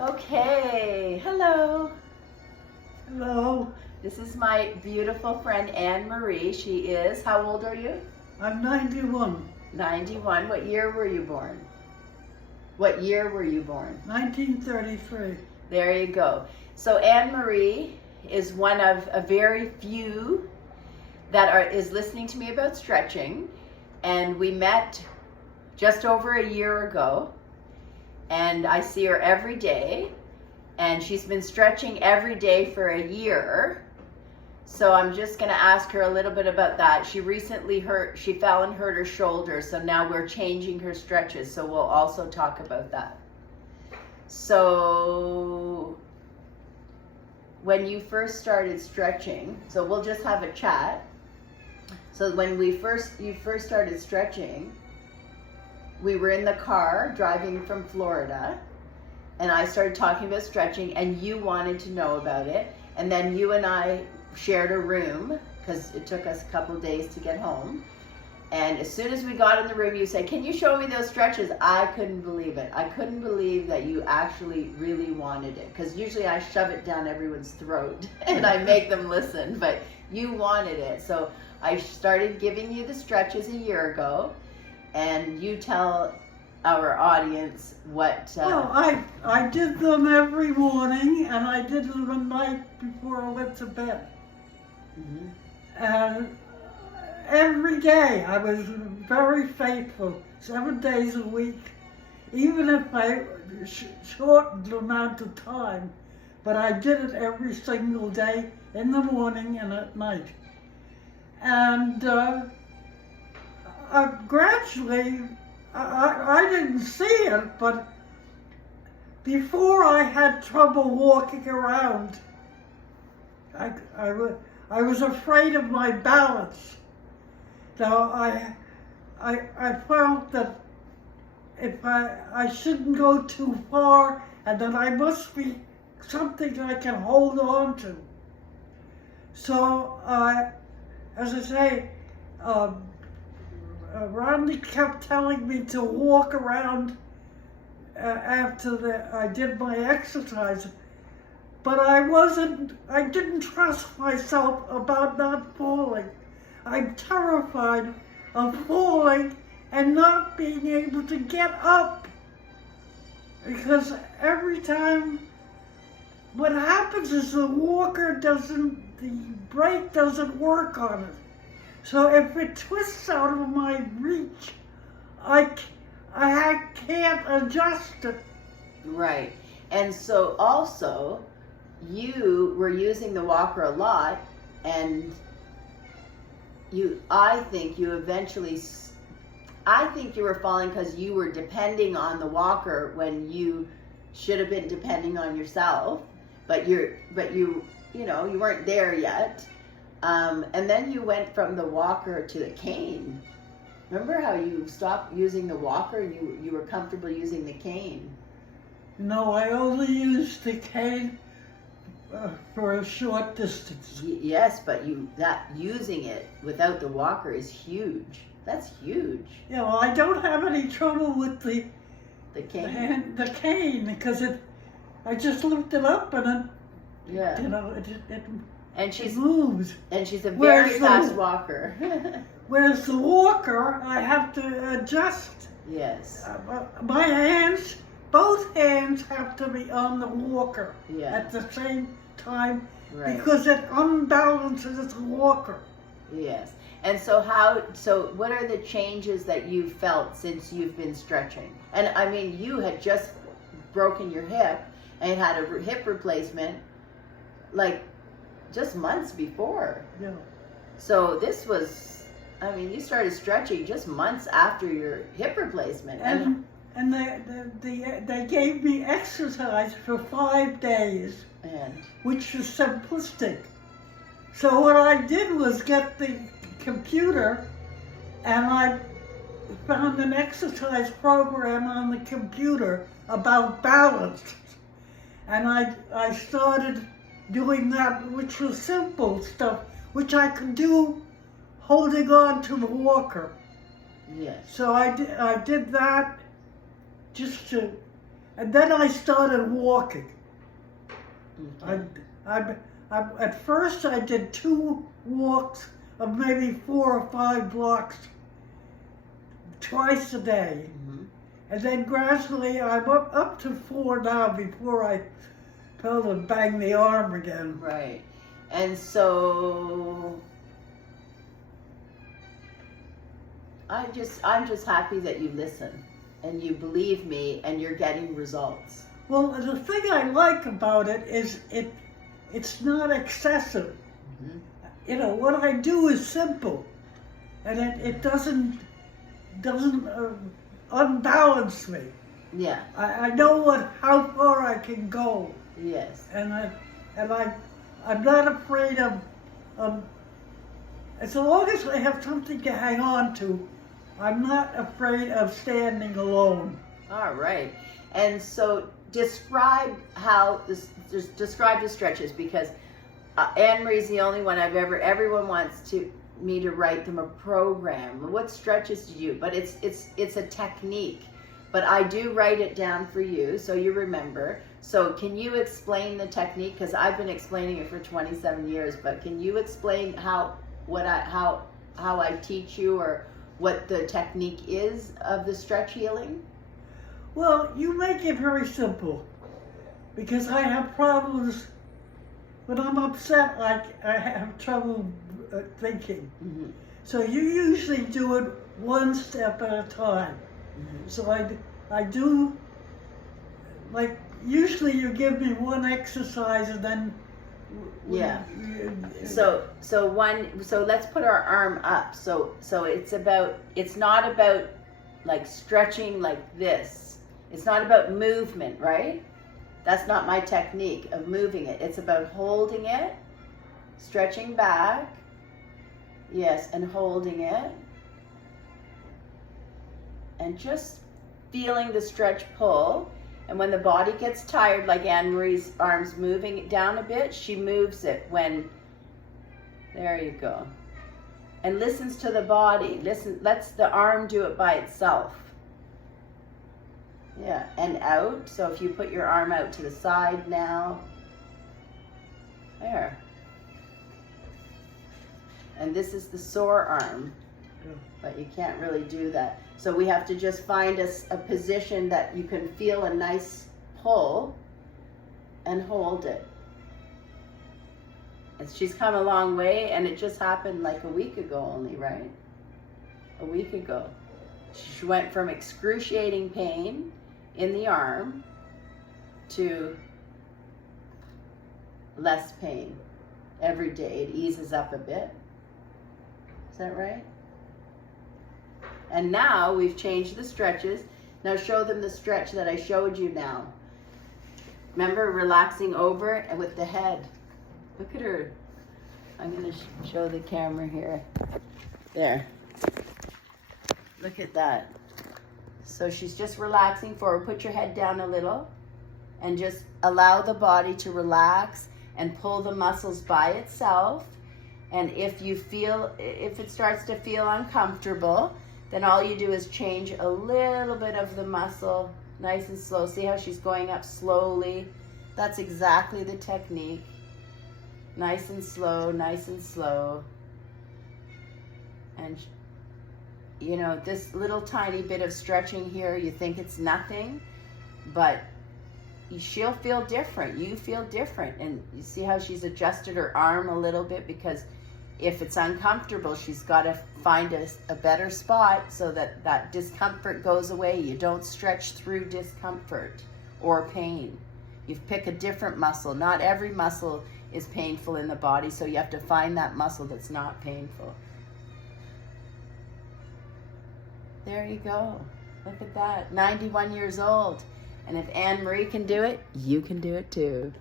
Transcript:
Okay, hello. Hello, This is my beautiful friend Anne Marie. She is, how old are you? I'm 91, 91. What year were you born? What year were you born? 1933. There you go. So Anne Marie is one of a very few that is listening to me about stretching, and we met just over a year ago, and I see her every day, and she's been stretching every day for a year. So I'm just going to ask her a little bit about that. She recently she fell and hurt her shoulder, so now we're changing her stretches, so we'll also talk about that. So when you first started stretching, so we'll just have a chat. So when you first started stretching, we were in the car driving from Florida, and I started talking about stretching, and you wanted to know about it, and then you and I shared a room because it took us a couple of days to get home. And as soon as we got in the room, you said, "Can you show me those stretches?" I couldn't believe it. I couldn't believe that you actually really wanted it, because usually I shove it down everyone's throat and I make them listen, but you wanted it. So I started giving you the stretches a year ago, and you tell our audience what... Well, I did them every morning, and I did them at night before I went to bed. Mhm. And every day I was very faithful, 7 days a week, even if I shortened the amount of time. But I did it every single day, in the morning and at night. And gradually, I didn't see it, but before I had trouble walking around, I was afraid of my balance. So I felt that if I shouldn't go too far, and that I must be something I can hold on to. So as I say, Rodney kept telling me to walk around after I did my exercise, but I didn't trust myself about not falling. I'm terrified of falling and not being able to get up, because every time what happens is the brake doesn't work on it. So if it twists out of my reach, I can't adjust it. Right. And so also, you were using the walker a lot, and I think you were falling because you were depending on the walker when you should have been depending on yourself, but you weren't there yet. And then you went from the walker to the cane. Remember how you stopped using the walker and you were comfortable using the cane? No, I only used the cane for a short distance. Yes, but using it without the walker is huge. That's huge. Yeah, well, I don't have any trouble with the cane. The cane, because I just lift it up and Yeah. It moves. And she's a very fast walker. Whereas the walker, I have to adjust. Yes. My hands, both hands have to be on the walker at the same time, right, because it unbalances the walker. Yes. And so what are the changes that you've felt since you've been stretching? And I mean, you had just broken your hip and had a hip replacement, like, just months before. Yeah. So this was, I mean, you started stretching just months after your hip replacement. And they gave me exercise for 5 days, which was simplistic. So what I did was get the computer, and I found an exercise program on the computer about balance. And I started doing that, which was simple stuff, which I could do holding on to the walker. Yes. So I did that just to, And then I started walking. Okay. At first I did 2 walks of maybe 4 or 5 blocks twice a day. Mhm. And then gradually I'm up to 4 now before I fell and banged the arm again. Right. And so I'm just happy that you listen and you believe me and you're getting results. Well, the thing I like about it is it's not excessive. Mhm. You know, what I do is simple, and it doesn't unbalance me. Yeah. I know how far I can go, Yes. and I'm not afraid of as long as I have something to hang on to, I'm not afraid of standing alone. All right. And so describe how describe the stretches, because Anne Marie's the only one everyone wants me to write them a program. What stretches do you? But it's a technique. But I do write it down for you so you remember. So can you explain the technique? Because I've been explaining it for 27 years. But can you explain how I teach you, or what the technique is of the stretch healing? Well, you make it very simple, because I have problems when I'm upset. I have trouble thinking. Mm-hmm. So you usually do it one step at a time. Mm-hmm. So I do, like, usually you give me one exercise and then Yeah. So let's put our arm up. So it's not about like stretching like this. It's not about movement, right? That's not my technique of moving it. It's about holding it, stretching back. Yes, and holding it. And just feeling the stretch pull. And when the body gets tired, like Anne Marie's arms moving it down a bit, she moves it when, there you go. And listens to the body. Lets the arm do it by itself. Yeah, and out. So if you put your arm out to the side now. There. And this is the sore arm. But you can't really do that. So we have to just find a position that you can feel a nice pull and hold it. And she's come a long way, and it just happened like a week ago only, right? A week ago. She went from excruciating pain in the arm to less pain every day. It eases up a bit. Is that right? And now we've changed the stretches. Now show them the stretch that I showed you now. Remember, relaxing over and with the head. Look at her. I'm going to show the camera here. There. Look at that. So she's just relaxing forward. Put your head down a little and just allow the body to relax and pull the muscles by itself. And if it starts to feel uncomfortable, then all you do is change a little bit of the muscle, nice and slow. See how she's going up slowly? That's exactly the technique. Nice and slow, nice and slow. And you know, this little tiny bit of stretching here, you think it's nothing, but she'll feel different. You feel different. And you see how she's adjusted her arm a little bit, because if it's uncomfortable, she's got to find a better spot so that that discomfort goes away. You don't stretch through discomfort or pain. You pick a different muscle. Not every muscle is painful in the body, so you have to find that muscle that's not painful. There you go. Look at that. 91 years old. And if Anne Marie can do it, you can do it too.